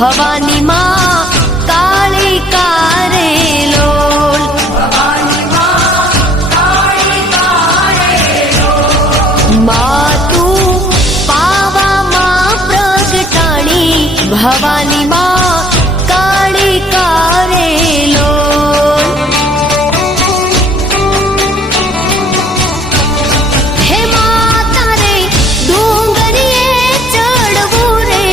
ભવાની માં કાળિકા રે લોલ. માં તું પાવામાં પ્રગટાણી ભવાની માં કાળિકા રે લોલ. હે માતા રે ડુંગરીએ ચડવું રે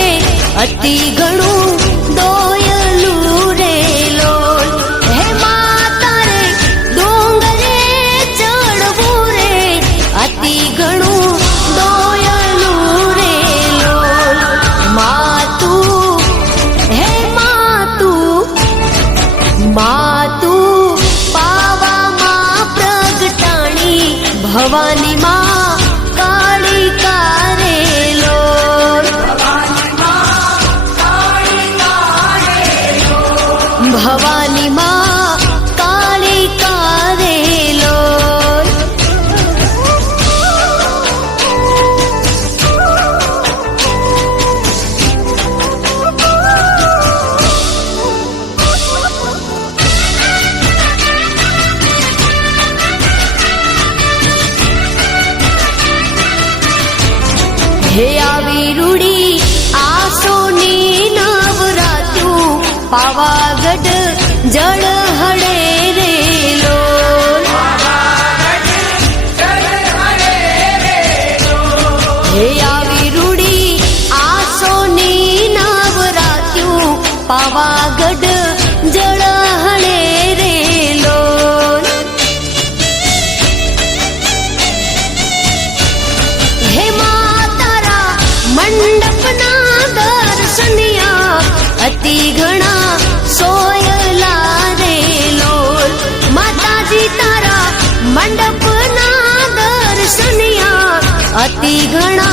અતિ ઘણું દોયલું રે લોલ. હે માતા રે ડુંગરે ચડવું રે અતિ ઘણું દોયલું રે લોલ. માતું હે માતું પાવામાં પ્રગટાણી ભવાની માં કાળિકા રે લોલ. ભવાની માં કાળિકા રે લોલ. હે આવી રૂડી આસોની નવરાત્રું પાવાગઢ જળ હળે રે લોલ. હે આવી રૂડી આસોની નવરાત્રું પાવાગઢ જળ હળે રે લોલ. હે માતારા મંડપના દર્શનિયા અતિ ઘણા સોયલા રે લોલ. માતાજી તારા મંડપના દર્શનિયા અતિ ઘણા